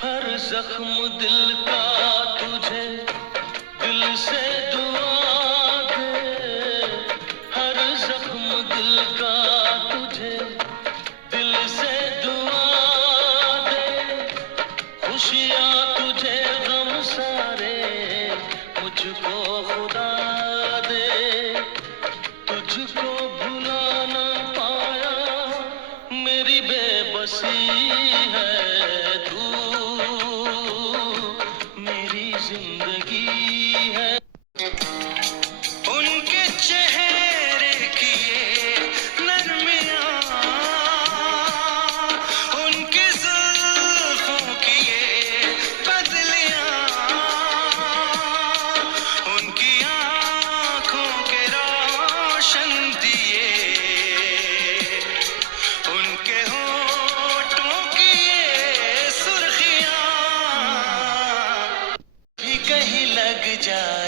हर जख्म दिल का तुझे दिल से दुआ दे, हर जख्म दिल का तुझे दिल से दुआ दे, खुशियाँ तुझे गम सारे मुझको खुदा दे, तुझको भुला ना पाया मेरी बेबसी है तू, मेरी जिंदगी है। उनके चेहरे की ये नरमियाँ, उनकी जुल्फों की ये बदलियाँ, उनकी आँखों के रोशन दिए, उनके होठों की ये सुर्खियाँ भी कहीं लग जाए